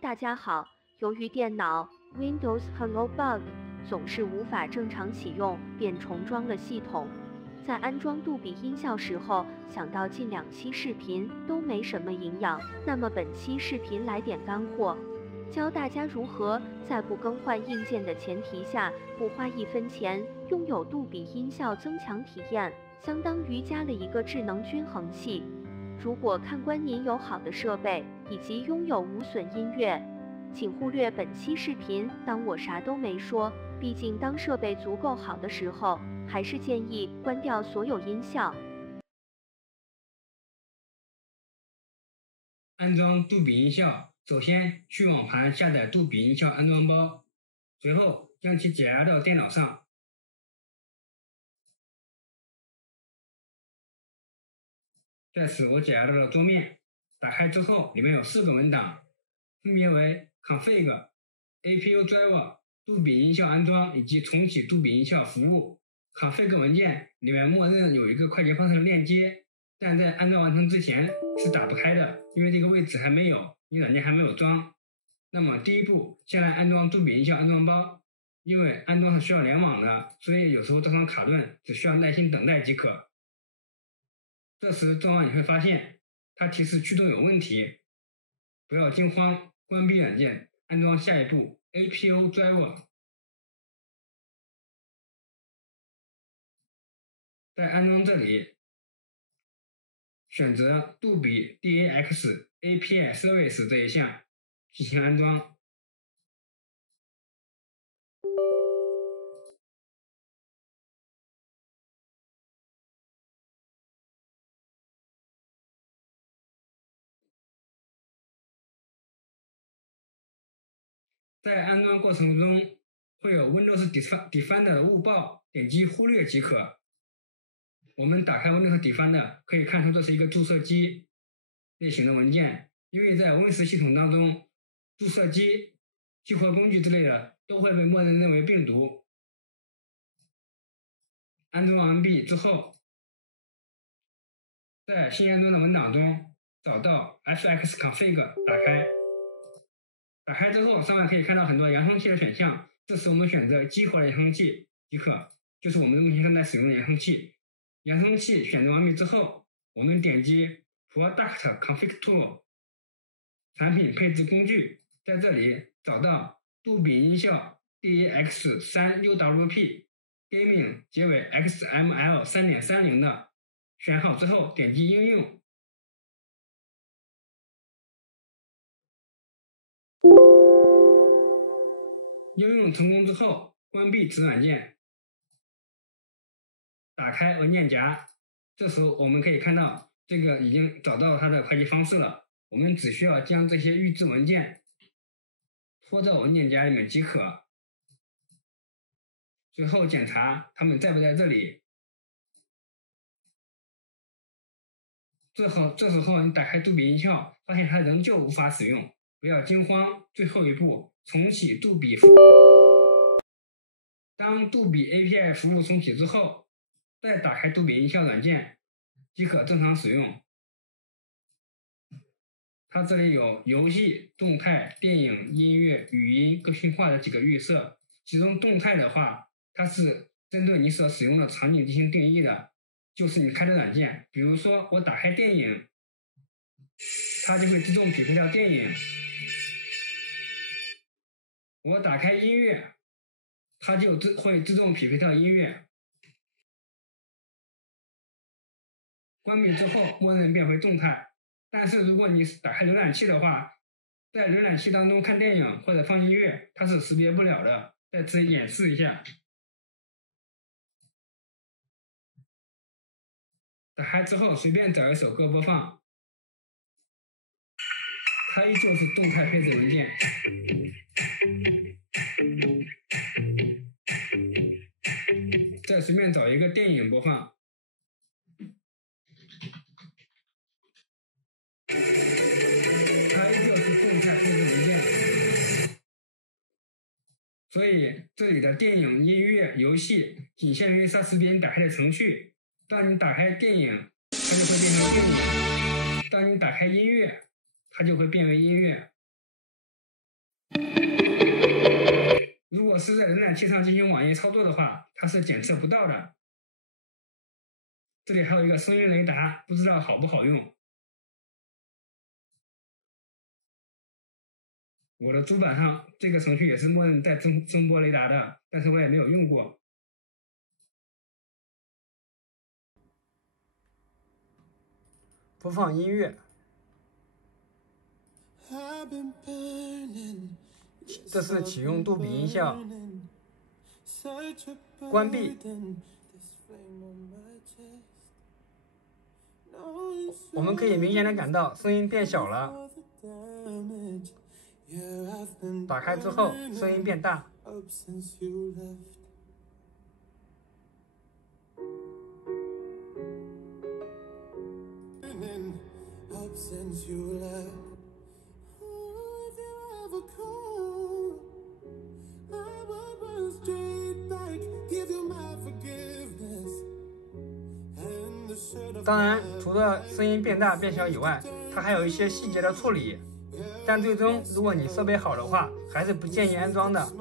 大家好。由于电脑 Windows Hello Bug 总是无法正常启用，便重装了系统。在安装杜比音效时候，想到近2期视频都没什么营养，那么本期视频来点干货，教大家如何在不更换硬件的前提下，不花1分钱，拥有杜比音效增强体验，相当于加了一个智能均衡器。如果看官您有好的设备以及拥有无损音乐，请忽略本期视频，当我啥都没说。毕竟当设备足够好的时候，还是建议关掉所有音效。安装杜比音效，首先去网盘下载杜比音效安装包，随后将其解压到电脑上。在此我解压到了桌面，打开之后里面有4个文档，分别为 config、APU driver、杜比音效安装以及重启杜比音效服务。config 文件里面默认有一个快捷方式的链接，但在安装完成之前是打不开的，因为这个位置还没有，你软件还没有装。那么第一步，先来安装杜比音效安装包，因为安装是需要联网的，所以有时候造成卡顿，只需要耐心等待即可。这时装完你会发现它提示驱动有问题，不要惊慌，关闭软件，安装下一步 APU driver。在安装这里选择杜比 DAX API Service 这一项进行安装。在安装过程中会有 Windows Defender 的误报，点击忽略即可。我们打开 Windows Defender 可以看出这是一个注射机类型的文件，因为在 Win10系统当中，注射机、激活工具之类的都会被默认认为病毒。安装完毕之后，在新安装的文档中找到 fxconfig 打开。打开之后，上面可以看到很多扬声器的选项，这时我们选择激活的扬声器即可，就是我们目前正在使用的扬声器。扬声器选择完毕之后，我们点击 Product Config Tool 产品配置工具，在这里找到杜比音效 DAX3UWP Gaming 结尾 XML 3.30的，选好之后点击应用。应用成功之后，关闭此软件，打开文件夹。这时候我们可以看到这个已经找到它的快捷方式了，我们只需要将这些预置文件拖到文件夹里面即可。最后检查它们在不在这里。这时候你打开杜比音效，发现它仍旧无法使用，不要惊慌。最后一步，重启杜比服务。当杜比 API 服务重启之后，再打开杜比音效软件即可正常使用。它这里有游戏、动态、电影、音乐、语音、个性化的几个预设，其中动态的话，它是针对你所使用的场景进行定义的，就是你开的软件，比如说我打开电影，它就会自动匹配到电影；我打开音乐，它就会自动匹配到音乐。关闭之后，默认变回动态。但是如果你打开浏览器的话，在浏览器当中看电影或者放音乐，它是识别不了的。在此演示一下，打开之后随便找一首歌播放，它依旧是动态配置文件。再随便找一个电影播放，它依旧是动态配置文件。所以这里的电影、音乐、游戏仅限于它识别你打开的程序。当你打开电影，它就会变成电影；当你打开音乐，它就会变为音乐。如果是在浏览器上进行网页操作的话，它是检测不到的。这里还有一个声音雷达，不知道好不好用。我的主板上这个程序也是默认带声波雷达的，但是我也没有用过。播放音乐。这是启用杜比音效。关闭。我们可以明显的感到声音变小了。打开之后，声音变大。当然，除了声音变大变小以外，它还有一些细节的处理，但最终如果你设备好的话，还是不建议安装的。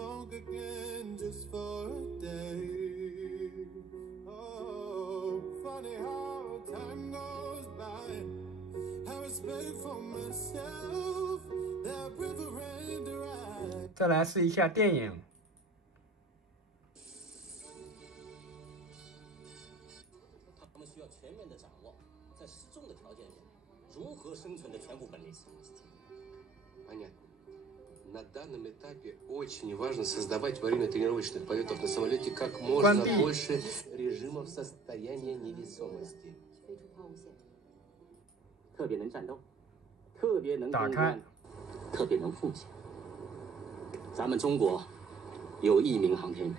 再来试一下电影。他们需要全面的掌握在失重的条件下如何生存的全部本领。Понятно. На данном этапе очень важно создавать во время тренировочных полетов на самолете как можно больше режимов состояния невесомости. 特别能战斗，特别能攻关，特别能奉献。咱们中国有1名航天员，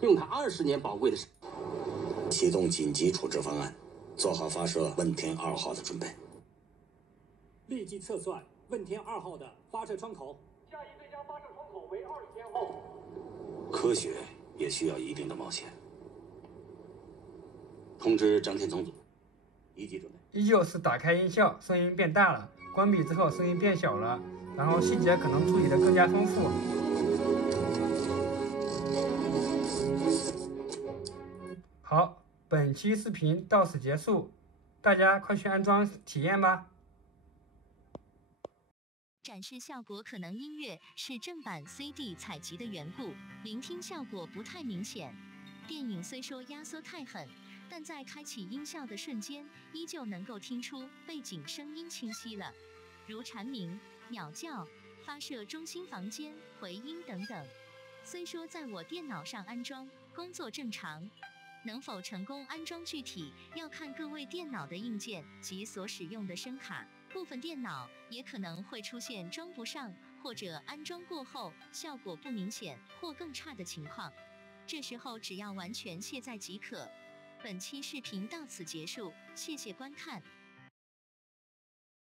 用他20年宝贵的时间，启动紧急处置方案，做好发射问天2号的准备。立即测算问天2号的发射窗口，下一最佳发射窗口为20天后。科学也需要一定的冒险。通知张天总组，一级准备。依旧是打开音效，声音变大了；关闭之后，声音变小了。然后细节可能处理的更加丰富。好，本期视频到此结束，大家快去安装体验吧。展示效果可能音乐是正版 CD 采集的缘故，聆听效果不太明显。电影虽说压缩太狠，但在开启音效的瞬间，依旧能够听出背景声音清晰了，如蝉鸣、鸟叫、发射中心房间、回音等等。虽说在我电脑上安装，工作正常，能否成功安装具体要看各位电脑的硬件及所使用的声卡。部分电脑也可能会出现装不上或者安装过后效果不明显或更差的情况，这时候只要完全卸载即可。本期视频到此结束，谢谢观看。